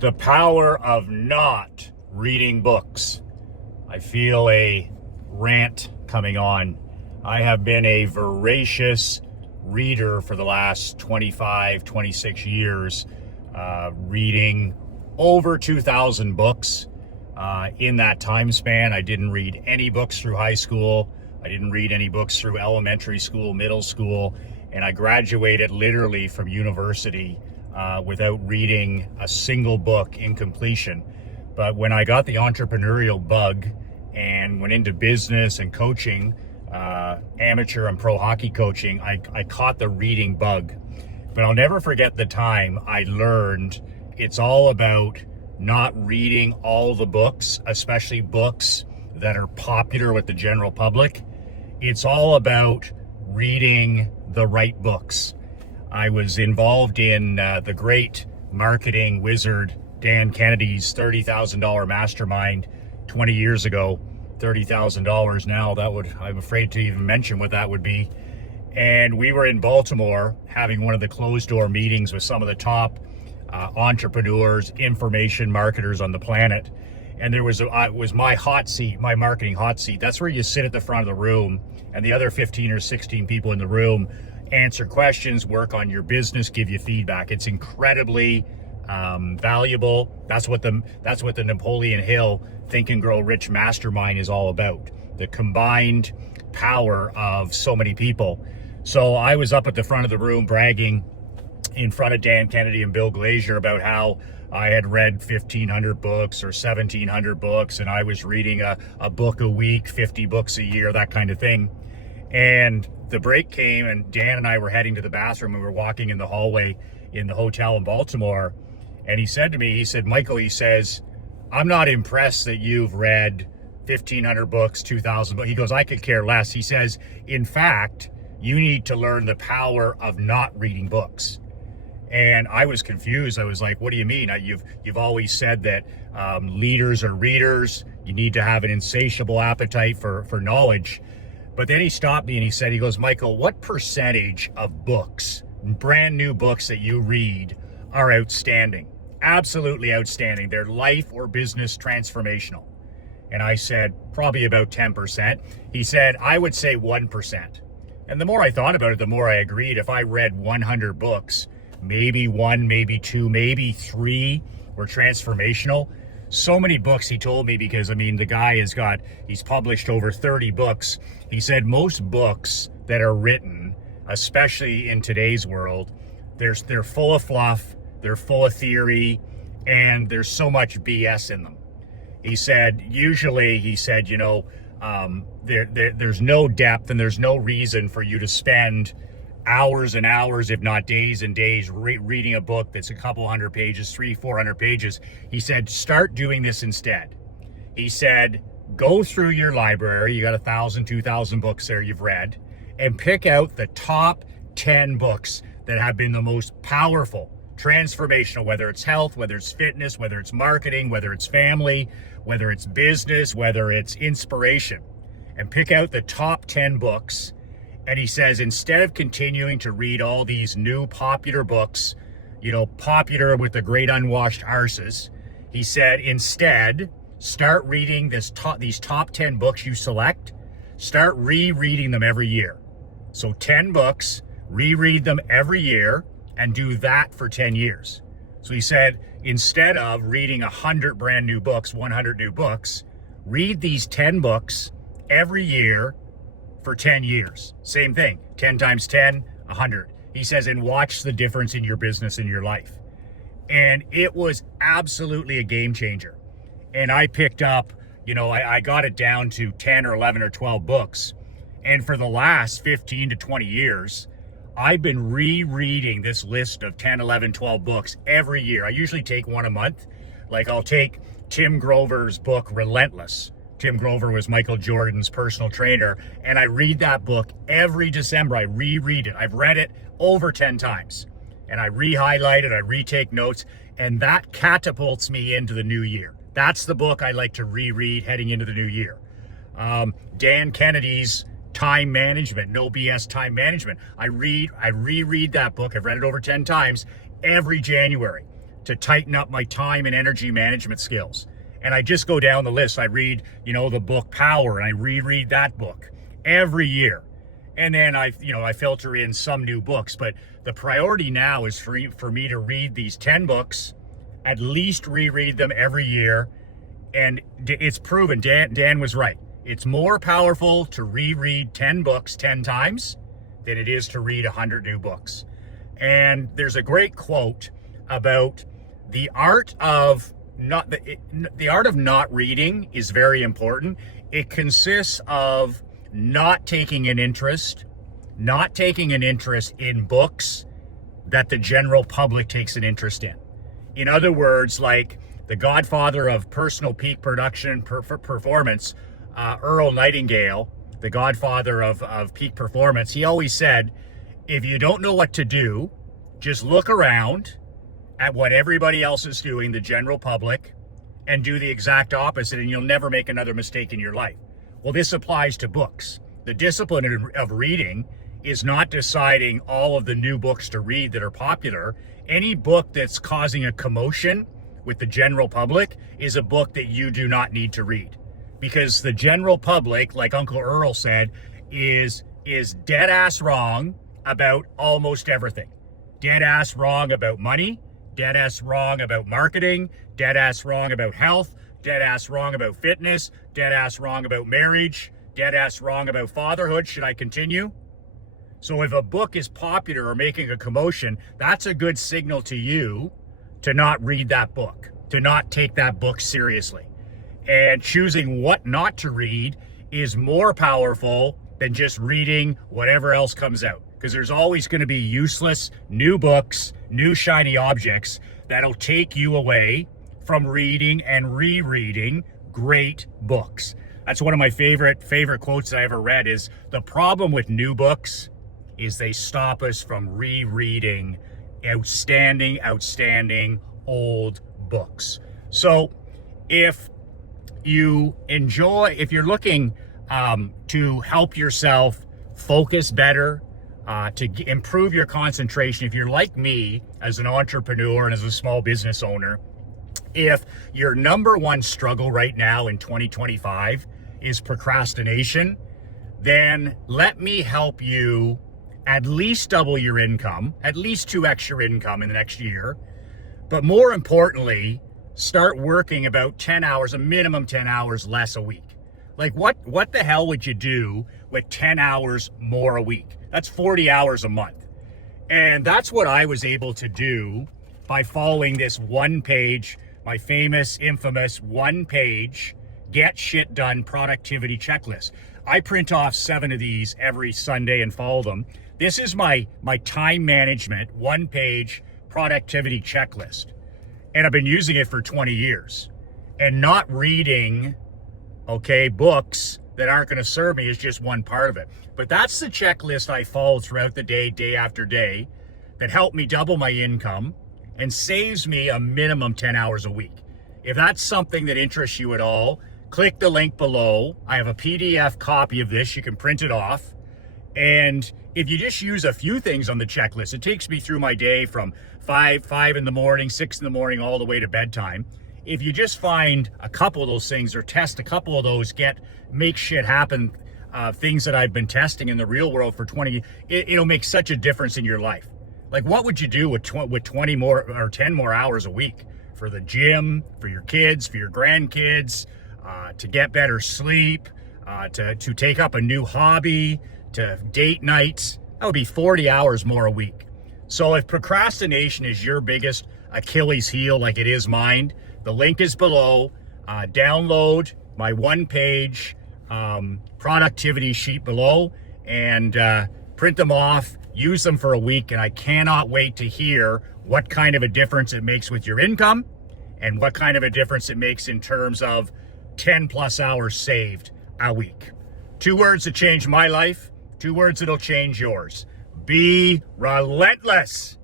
The power of not reading books. I feel a rant coming on. I have been a voracious reader for the last 25, 26 years, reading over 2,000 books. In that time span, I didn't read any books through high school. I didn't read any books through elementary school, middle school, and I graduated literally from university without reading a single book in completion. But when I got the entrepreneurial bug and went into business and coaching, amateur and pro hockey coaching, I caught the reading bug. But I'll never forget the time I learned it's all about not reading all the books, especially books that are popular with the general public. It's all about reading the right books. I was involved in the great marketing wizard Dan Kennedy's $30,000 mastermind 20 years ago. $30,000 now, I'm afraid to even mention what that would be. And we were in Baltimore having one of the closed door meetings with some of the top entrepreneurs, information marketers on the planet. And there was it was my hot seat, my marketing hot seat. That's where you sit at the front of the room and the other 15 or 16 people in the room answer questions, work on your business, give you feedback. It's incredibly valuable. That's what the Napoleon Hill Think and Grow Rich Mastermind is all about. The combined power of so many people. So I was up at the front of the room bragging in front of Dan Kennedy and Bill Glazier about how I had read 1,500 books or 1,700 books, and I was reading a book a week, 50 books a year, that kind of thing. And the break came, and Dan and I were heading to the bathroom, and we were walking in the hallway in the hotel in Baltimore. And he said to me, he said, Michael, he says, I'm not impressed that you've read 1,500 books, 2,000 books. He goes, I could care less. He says, in fact, you need to learn the power of not reading books. And I was confused. I was like, what do you mean? You've always said that leaders are readers. You need to have an insatiable appetite for knowledge. But then he stopped me and he said, he goes, Michael, what percentage of books, brand new books that you read, are outstanding? Absolutely outstanding. They're life or business transformational. And I said, probably about 10%. He said, I would say 1%. And the more I thought about it, the more I agreed. If I read 100 books, maybe one, maybe two, maybe three were transformational. So many books, he told me, because I mean, the guy he's published over 30 books. He said most books that are written, especially in today's world, they're full of fluff, they're full of theory, and there's so much BS in them. He said, usually, there's no depth and there's no reason for you to spend hours and hours, if not days and days, reading a book that's a couple hundred pages, 300-400 pages. He said, start doing this instead. He said, go through your library. You got 1,000, 2,000 books there you've read, and pick out the top 10 books that have been the most powerful, transformational, whether it's health, whether it's fitness, whether it's marketing, whether it's family, whether it's business, whether it's inspiration, and pick out the top 10 books. And he says, instead of continuing to read all these new popular books, popular with the great unwashed arses, he said, instead, start reading these top 10 books you select, start rereading them every year. So 10 books, reread them every year, and do that for 10 years. So he said, instead of reading 100 brand new books, 100 new books, read these 10 books every year for 10 years. Same thing, 10 times 10, 100. He says, and watch the difference in your business and your life. And it was absolutely a game changer. And I picked up, I got it down to 10 or 11 or 12 books. And for the last 15 to 20 years, I've been rereading this list of 10, 11, 12 books every year. I usually take one a month. Like I'll take Tim Grover's book, Relentless. Tim Grover was Michael Jordan's personal trainer. And I read that book every December. I reread it. I've read it over 10 times. And I re-highlight it, I retake notes, and that catapults me into the new year. That's the book I like to reread heading into the new year. Dan Kennedy's Time Management, No BS Time Management. I reread that book. I've read it over 10 times every January. to tighten up my time and energy management skills. And I just go down the list. I read, the book Power, and I reread that book every year. And then I filter in some new books. But the priority now is for me to read these 10 books, at least reread them every year. And it's proven, Dan was right. It's more powerful to reread 10 books 10 times than it is to read 100 new books. And there's a great quote about the art of not reading is very important. It consists of not taking an interest in books that the general public takes an interest in. In other words, like the godfather of personal peak production performance, Earl Nightingale, the godfather of peak performance, he always said, if you don't know what to do, just look around at what everybody else is doing, the general public, and do the exact opposite, and you'll never make another mistake in your life. Well, this applies to books. The discipline of reading is not deciding all of the new books to read that are popular. Any book that's causing a commotion with the general public is a book that you do not need to read. Because the general public, like Uncle Earl said, is dead ass wrong about almost everything. Dead ass wrong about money, dead ass wrong about marketing, dead ass wrong about health, dead ass wrong about fitness, dead ass wrong about marriage, dead ass wrong about fatherhood. Should I continue? So if a book is popular or making a commotion, that's a good signal to you to not read that book, to not take that book seriously. And choosing what not to read is more powerful than just reading whatever else comes out. Because there's always going to be useless new books, new shiny objects that'll take you away from reading and rereading great books. That's one of my favorite quotes that I ever read is, the problem with new books is they stop us from rereading outstanding old books. So if you're looking to help yourself focus better, to improve your concentration, if you're like me as an entrepreneur and as a small business owner, if your number one struggle right now in 2025 is procrastination, then let me help you at least double your income, at least 2x your income in the next year. But more importantly, start working about 10 hours, a minimum 10 hours less a week. Like what the hell would you do with 10 hours more a week? That's 40 hours a month. And that's what I was able to do by following this one page, my famous, infamous one page, get shit done productivity checklist. I print off 7 of these every Sunday and follow them. This is my time management, one page productivity checklist. And I've been using it for 20 years. And not reading, books that aren't going to serve me is just one part of it. But that's the checklist I follow throughout the day, day after day, that helped me double my income and saves me a minimum 10 hours a week. If that's something that interests you at all, click the link below. I have a PDF copy of this. You can print it off. And if you just use a few things on the checklist, it takes me through my day from 5 in the morning, 6 in the morning, all the way to bedtime. If you just find a couple of those things or test a couple of those, make shit happen, things that I've been testing in the real world for 20, it'll make such a difference in your life. Like, what would you do with 20 more or 10 more hours a week for the gym, for your kids, for your grandkids, to get better sleep, to take up a new hobby, to date nights? That would be 40 hours more a week. So if procrastination is your biggest Achilles heel, like it is mine, the link is below. Download my one page productivity sheet below and print them off, use them for a week. And I cannot wait to hear what kind of a difference it makes with your income and what kind of a difference it makes in terms of 10 plus hours saved a week. 2 words that changed my life, 2 words that'll change yours. Be relentless.